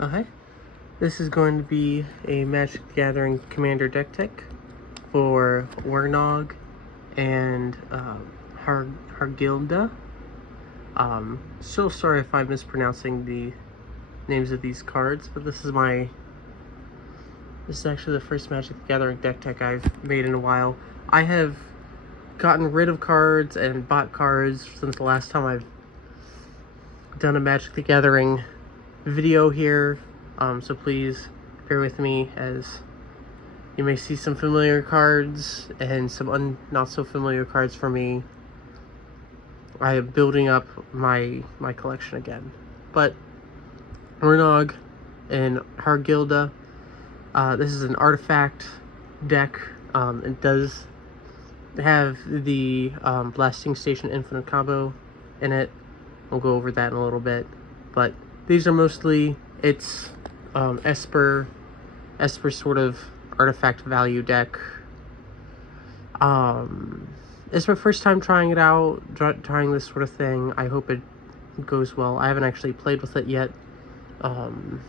Okay. This is going to be a Magic the Gathering Commander deck tech for Wernog and Hargilde. So sorry if I'm mispronouncing the names of these cards, but this is actually the first Magic the Gathering deck tech I've made in a while. I have gotten rid of cards and bought cards since the last time I've done a Magic the Gathering video here, so please bear with me as you may see some familiar cards and some not so familiar cards for me. I am building up my collection again. But Wernog and Hargilde, this is an artifact deck. It does have the Blasting Station Infinite combo in it. We'll go over that in a little bit, but these are mostly its Esper sort of artifact value deck. It's my first time trying it out, trying this sort of thing. I hope it goes well. I haven't actually played with it yet. The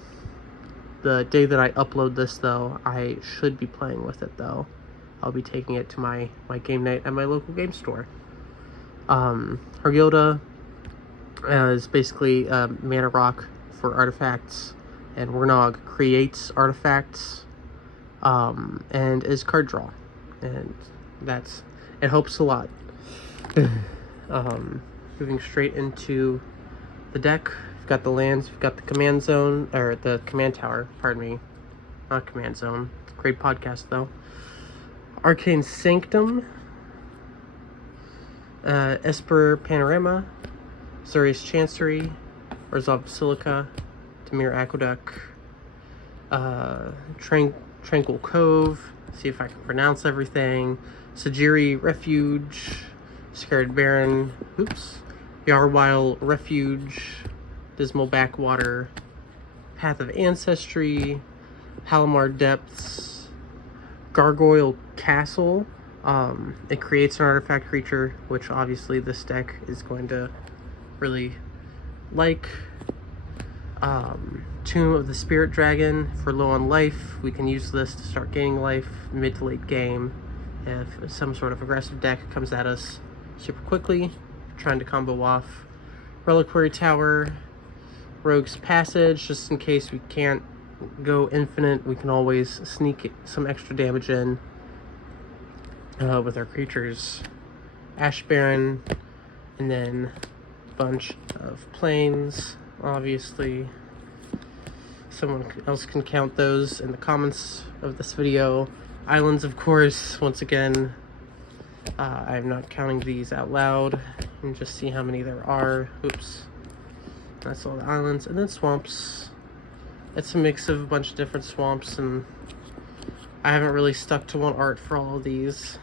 day that I upload this, though, I should be playing with it, though. I'll be taking it to my game night at my local game store. Hargilde is basically mana rock for artifacts, and Wernog creates artifacts and is card draw, and it helps a lot. Moving straight into the deck, we've got the lands, we've got the command zone, or the command tower, pardon me, not command zone. Great podcast though. Arcane Sanctum, Esper Panorama, Zuri's Chancery, Resolve Basilica, Dimir Aqueduct, Tranquil Cove, see if I can pronounce everything, Sajiri Refuge, Scared Baron, Yarwile Refuge, Dismal Backwater, Path of Ancestry, Palomar Depths, Gargoyle Castle. It creates an artifact creature, which obviously this deck is going to really like. Tomb of the Spirit Dragon for low on life. We can use this to start gaining life mid to late game if some sort of aggressive deck comes at us super quickly, trying to combo off. Reliquary Tower, Rogue's Passage, just in case we can't go infinite, we can always sneak some extra damage in with our creatures. Ash Baron, and then a bunch of planes. Obviously, someone else can count those in the comments of this video. Islands, of course, once again, I'm not counting these out loud. And just see how many there are. That's all the islands. And then swamps. It's a mix of a bunch of different swamps, and I haven't really stuck to one art for all of these.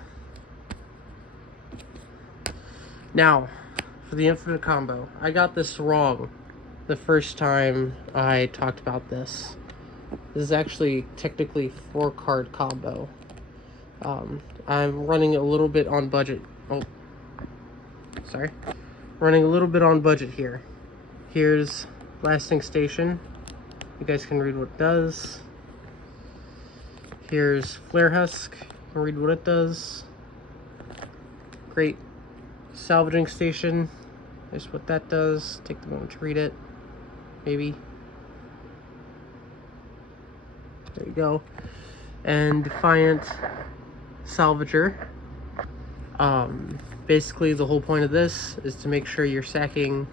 Now, for the infinite combo, I got this wrong the first time I talked about this. This is actually technically 4-card combo. I'm running a little bit on budget. Running a little bit on budget here. Here's Blasting Station. You guys can read what it does. Here's Flare Husk. You can read what it does. Great Salvaging Station. Here's what that does. Take the moment to read it. Maybe. There you go. And Defiant Salvager. Basically, the whole point of this is to make sure you're sacking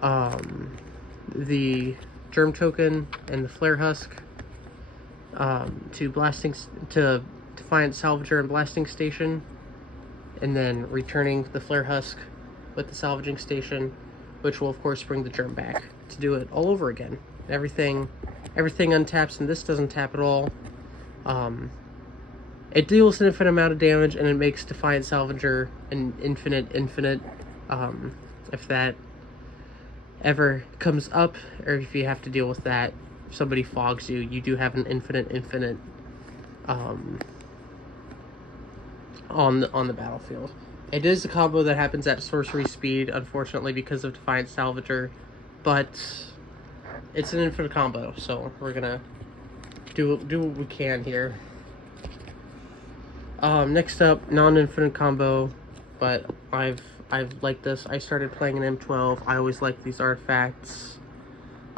the Germ Token and the Flare Husk to Defiant Salvager and Blasting Station, and then returning the Flare Husk with the Salvaging Station, which will of course bring the Germ back to do it all over again. Everything untaps, and this doesn't tap at all. It deals an infinite amount of damage, and it makes Defiant Salvager an infinite. If that ever comes up, or if you have to deal with that, if somebody fogs you, you do have an infinite on the battlefield. It is a combo that happens at sorcery speed, unfortunately, because of Defiant Salvager, but it's an infinite combo, so we're gonna do what we can here. Next up, non-infinite combo, but I've liked this. I started playing an M12. I always like these artifacts.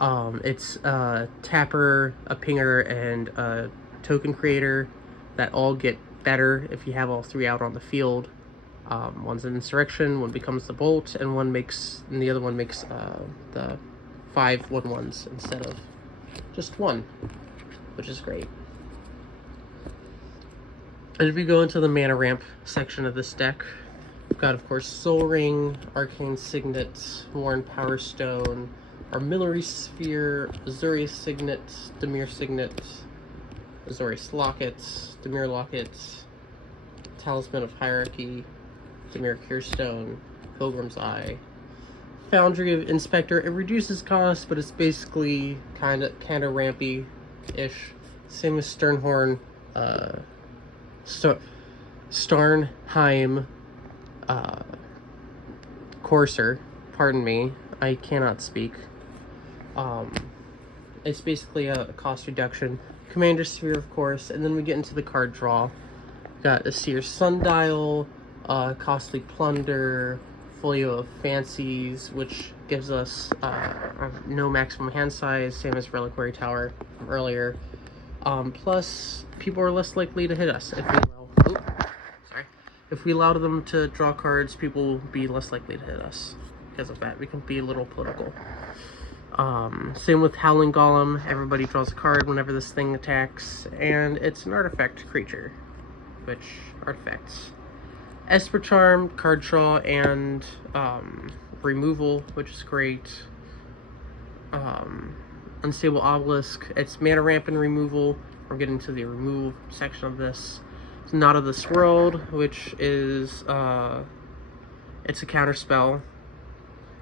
It's a tapper, a pinger, and a token creator that all get better if you have all three out on the field. One's an insurrection, one becomes the bolt, and the other one makes the 5 1/1s instead of just one, which is great. As we go into the mana ramp section of this deck, we've got, of course, Soul Ring, Arcane Signet, Worn Power Stone, Armillary Sphere, Azorius Signet, Dimir Signet, Azorius Locket, Dimir Locket, Talisman of Hierarchy, Dimir Curestone, Pilgrim's Eye, Foundry of Inspector. It reduces cost, but it's basically kind of rampy-ish. Same as Sternhorn, Starnheim, Courser. Pardon me, I cannot speak. It's basically a cost reduction. Commander Sphere, of course, and then we get into the card draw. Got a Seer Sundial, Costly Plunder, Folio of Fancies, which gives us no maximum hand size, same as Reliquary Tower from earlier. Plus, people are less likely to hit us if we allow them to draw cards. People will be less likely to hit us because of that. We can be a little political. Same with Howling Golem. Everybody draws a card whenever this thing attacks, and it's an artifact creature. Which artifacts? Esper Charm, card draw, and removal, which is great. Unstable Obelisk. It's mana ramp and removal. We're getting to the removal section of this. It's Not of This World, which is it's a counter spell.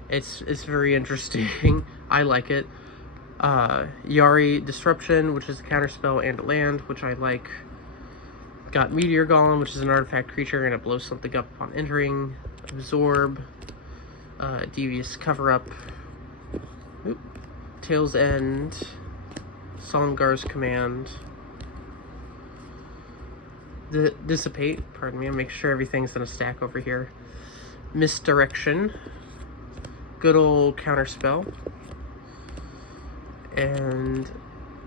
It's very interesting. I like it. Yari Disruption, which is a counter spell and a land, which I like. Got Meteor Golem, which is an artifact creature and it blows something up upon entering. Absorb, Devious Cover-Up, Tail's End, Solemngar's Command, Dissipate, pardon me, I'll make sure everything's in a stack over here. Misdirection, good old counterspell, and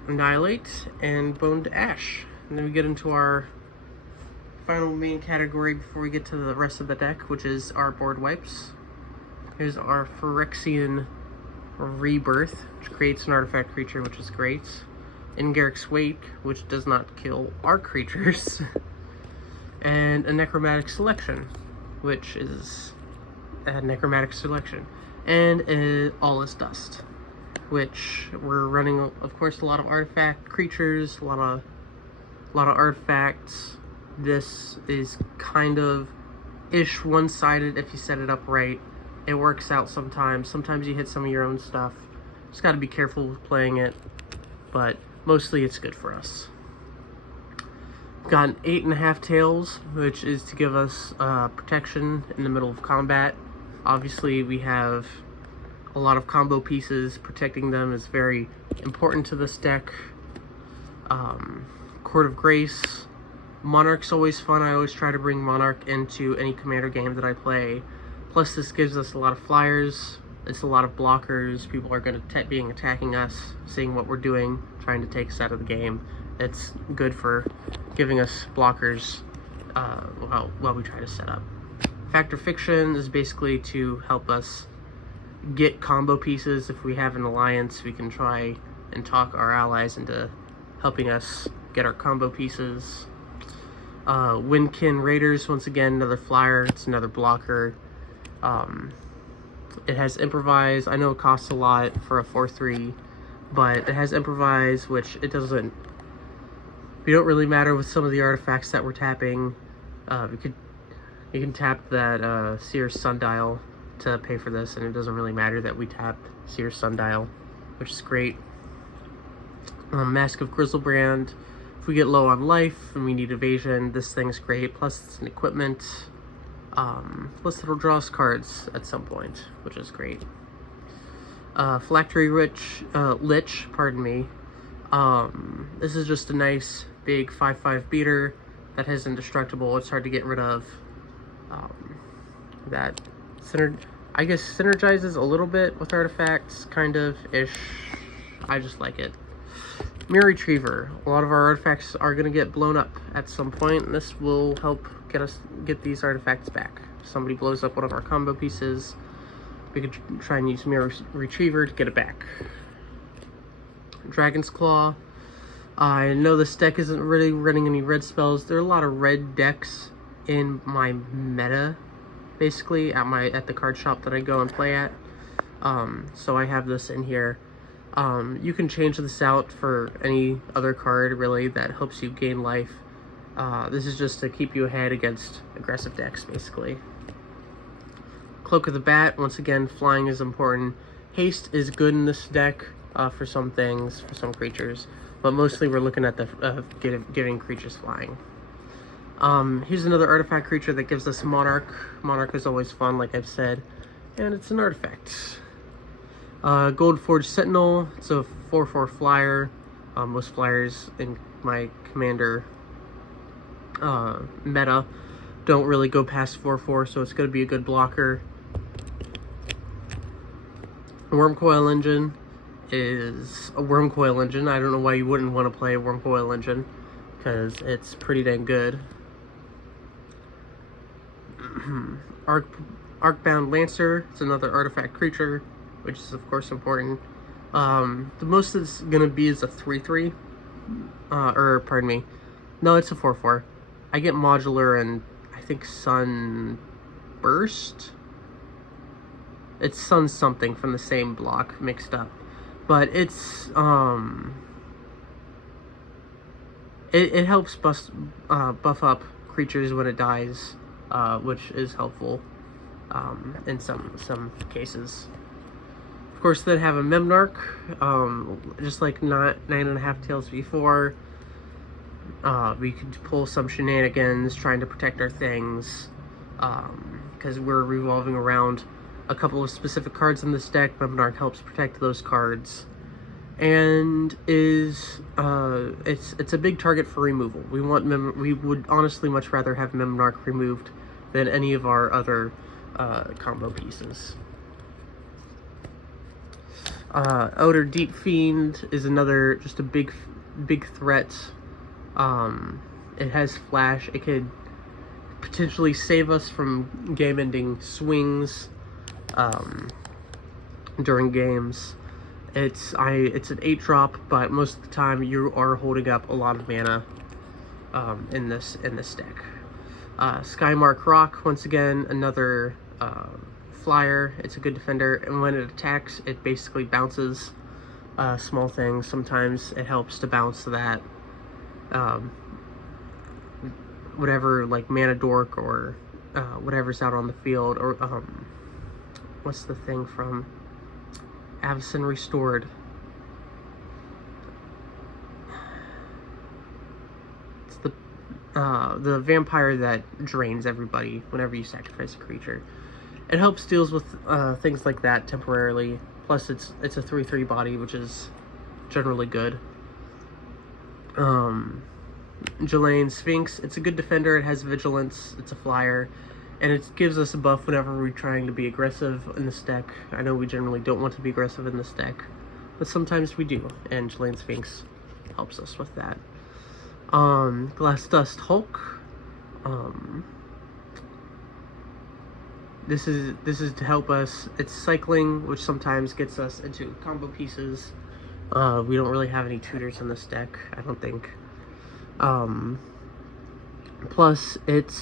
Annihilate, and Bone to Ash. And then we get into our final main category before we get to the rest of the deck, which is our board wipes. Here's our Phyrexian Rebirth, which creates an artifact creature, which is great. Ingarrick's Wake, which does not kill our creatures. And a Necromantic Selection, which is a Necromantic Selection. And All Is Dust, which we're running, of course, a lot of artifact creatures, a lot of artifacts. This is kind of ish one-sided if you set it up right. It works out sometimes. Sometimes you hit some of your own stuff. Just got to be careful with playing it, but mostly it's good for us. Got an 8.5 tails, which is to give us protection in the middle of combat. Obviously, we have a lot of combo pieces. Protecting them is very important to this deck. Court of Grace. Monarch's always fun. I always try to bring Monarch into any commander game that I play. Plus, this gives us a lot of flyers. It's a lot of blockers. People are going to be attacking us, seeing what we're doing, trying to take us out of the game. It's good for giving us blockers while we try to set up. Fact or Fiction is basically to help us get combo pieces. If we have an alliance, we can try and talk our allies into helping us get our combo pieces. Windkin Raiders, once again, another flyer. It's another blocker. It has Improvise. I know it costs a lot for a 4/3, but it has Improvise, which it doesn't... We don't really matter with some of the artifacts that we're tapping. You can tap that Seer Sundial to pay for this, and it doesn't really matter that we tap Seer Sundial, which is great. Mask of Grizzlebrand. If we get low on life and we need evasion, this thing's great. Plus, it's an equipment. Plus, it'll draw us cards at some point, which is great. Phylactery Lich, pardon me. This is just a nice big 5/5 beater that has indestructible. It's hard to get rid of. That I guess synergizes a little bit with artifacts, kind of ish. I just like it. Mirror Retriever. A lot of our artifacts are going to get blown up at some point, and this will help get these artifacts back. If somebody blows up one of our combo pieces, we could try and use Mirror Retriever to get it back. Dragon's Claw. I know this deck isn't really running any red spells. There are a lot of red decks in my meta, basically, at the card shop that I go and play at. So I have this in here. You can change this out for any other card, really, that helps you gain life. This is just to keep you ahead against aggressive decks, basically. Cloak of the Bat. Once again, flying is important. Haste is good in this deck for some things, for some creatures. But mostly we're looking at the giving creatures flying. Here's another artifact creature that gives us Monarch. Monarch is always fun, like I've said. And it's an artifact. Goldforged Sentinel. It's a 4/4 flyer. Most flyers in my commander meta don't really go past 4/4, so it's going to be a good blocker. Wormcoil Engine is a Wormcoil Engine. I don't know why you wouldn't want to play a Wormcoil Engine, because it's pretty dang good. Arcbound Lancer. It's another artifact creature, which is of course important. The most it's gonna be is a 3/3, or pardon me, no, it's a 4/4. I get Modular and I think Sun Burst. It's Sun something from the same block mixed up, but it's it helps buff up creatures when it dies, which is helpful in some cases. Of course, then have a Memnarch, just like 9.5 Tails before. We could pull some shenanigans trying to protect our things, because we're revolving around a couple of specific cards in this deck. Memnarch helps protect those cards, and it's a big target for removal. We would honestly much rather have Memnarch removed than any of our other combo pieces. Outer Deep Fiend is another, just a big threat. It has flash. It could potentially save us from game-ending swings during games. It's an 8-drop, but most of the time you are holding up a lot of mana in this deck. Skymark Rock, once again, another flyer. It's a good defender, and when it attacks, it basically bounces small things. Sometimes it helps to bounce that whatever, like Mana Dork or whatever's out on the field, or what's the thing from Avacyn Restored? It's the vampire that drains everybody whenever you sacrifice a creature. It helps deals with things like that temporarily. Plus, it's a 3/3 body, which is generally good. Jelaine Sphinx. It's a good defender. It has vigilance. It's a flyer, and it gives us a buff whenever we're trying to be aggressive in this deck. I know we generally don't want to be aggressive in this deck, but sometimes we do, and Jelaine Sphinx helps us with that. Glass Dust Hulk. This is to help us. It's cycling, which sometimes gets us into combo pieces. We don't really have any tutors in this deck, I don't think. Plus, it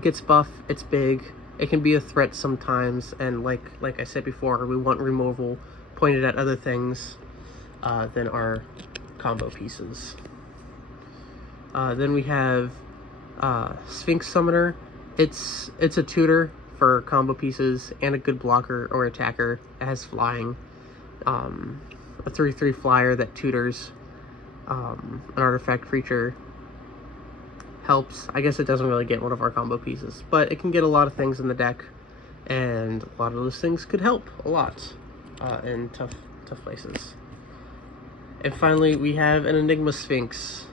gets buff. It's big. It can be a threat sometimes, and like I said before, we want removal pointed at other things than our combo pieces. Then we have Sphinx Summoner. It's a tutor for combo pieces and a good blocker or attacker. It has flying. A 3/3 flyer that tutors an artifact creature. Helps. I guess it doesn't really get one of our combo pieces, but it can get a lot of things in the deck, and a lot of those things could help a lot in tough places. And finally, we have an Enigma Sphinx.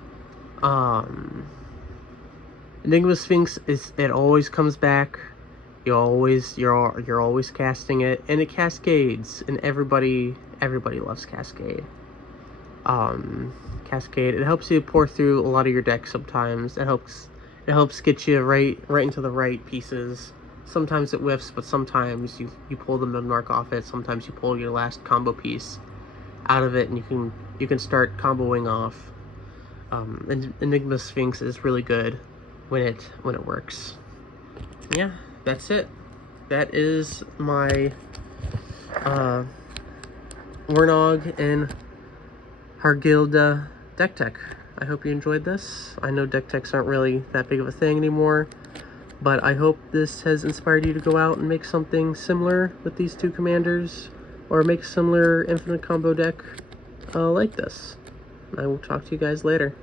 Enigma Sphinx it always comes back. You're always casting it, and it cascades, and everybody loves Cascade. Cascade, it helps you pour through a lot of your deck sometimes. It helps get you right into the right pieces. Sometimes it whiffs, but sometimes you pull the Wernog off it. Sometimes you pull your last combo piece out of it, and you can start comboing off. And Enigma Sphinx is really good when it works. Yeah, that's it. That is my Wernog and Hargilde deck tech. I hope you enjoyed this. I know deck techs aren't really that big of a thing anymore, but I hope this has inspired you to go out and make something similar with these two commanders, or make a similar infinite combo deck like this. I will talk to you guys later.